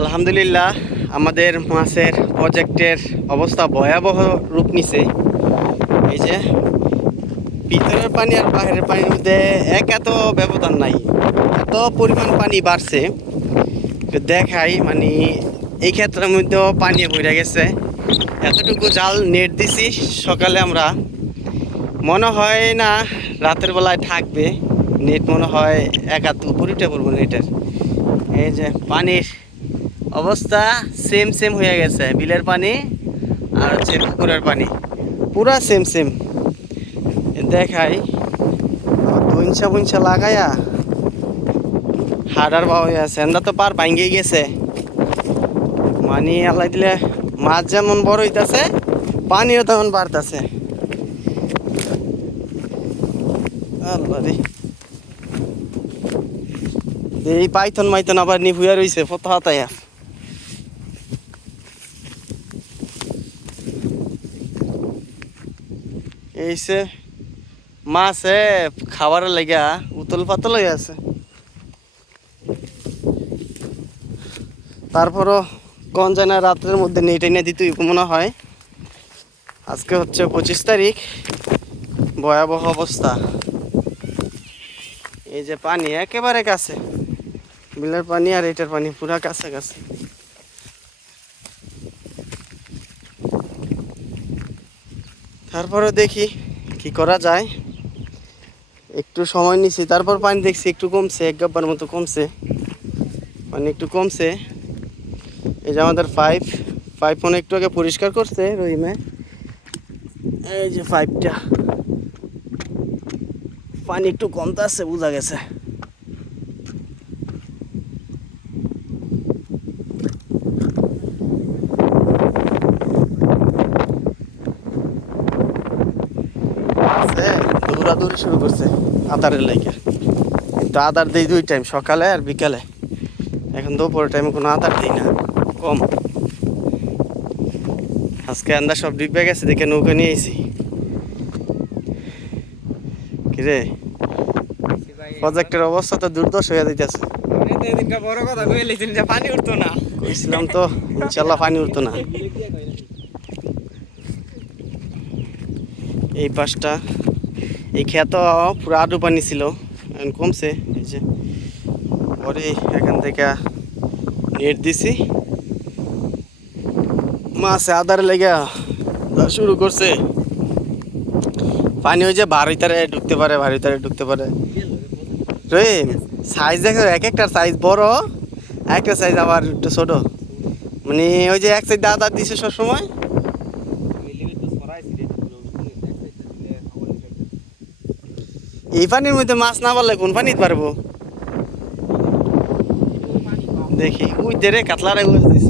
আলহামদুলিল্লাহ, আমাদের মাছের প্রজেক্টের অবস্থা ভয়াবহ রূপ নিছে। এই যে, ভিতরের পানি আর বাইরের পানির মধ্যে এক এত ব্যবধান নাই, এত পরিমাণ পানি বাড়ছে। দেখাই মানে এই ক্ষেত্রের মধ্যেও পানি ভরে গেছে। এতটুকু জাল নেট দিছি, সকালে আমরা, মনে হয় না রাতের বেলায় থাকবে, নেট মনে হয় এক হাত পড়ব নেটের এই যে, পানির অবস্থা সেম সেম হয়ে গেছে। বিলের পানি আর হচ্ছে পুকুরের পানি। পুরা সেম সেম দেখাই। দুইনসা বুইনসা লাগাইয়া হাডার বা হয়ে আছে এন্দা তো পার ভাঙ্গেই গেছে। মানে আল্লাহ দিলে মাছ যেমন বড় হইতাছে, পানিও তেমন বাড়তাছে। এই পাইথন মাইথন আবার নিভুয়া রইছে ফটো হাতায়া এইসে মাছে খাবারের লাগা উতল পাতল হয়ে আছে। তারপরও কোন যায় না রাত্রের মধ্যে নেট এনে দিতে মনে হয়। আজকে হচ্ছে পঁচিশ তারিখ, ভয়াবহ অবস্থা। এই যে পানি একেবারে কাছে, বিলের পানি আর এটার পানি পুরা কাছে কাছে তারপরে দেখি কি করা যায়। একটু সময় নিছি, তারপর পানি দেখছি একটু কমছে, এক গাব্বার মতো কমছে। পানি একটু কমছে। এই যে আমাদের পাইপ পাইপ মনে একটু আগে পরিষ্কার করছে রহিমে। এই যে পাইপটা। পানি একটু কমতে আছে, বোঝা গেছে আছে, দৌড়াদৌড়ি শুরু করছে আদারের লাইকে কিন্তু আদার দিই দুই টাইম সকালে আর বিকালে। এখন দুপুরের টাইমে কোনো আদার দিই না, কম। আজকে আন্দা সব ডিব্বে গেছে, দেখে নৌকা নিয়ে এসি কিরে প্রজেক্টের অবস্থা তো দুর্দশ হয়ে যাইতেছে। বড় কথা পানি উঠতো না তো পানি উঠতো না। এই পাশটা এই ক্ষেত পুরো আডু পানি ছিল এখন কমছে, এই যে। পরে এখান থেকে নেট দিছি। মাছে আদার লেগে শুরু করছে। পানি ওই যে বার হইতারে ঢুকতে পারে ভার হইতারে ঢুকতে পারে। রে সাইজ দেখো, এক একটা সাইজ বড় একটা সাইজ আবার একটু ছোট। মানে ওই যে এক সাইড দাদা দিছে সব এই পানির মধ্যে মাছ না পারলে কোন পানিতে পারব? দেখি ওই দেরে কাতলারে দিছে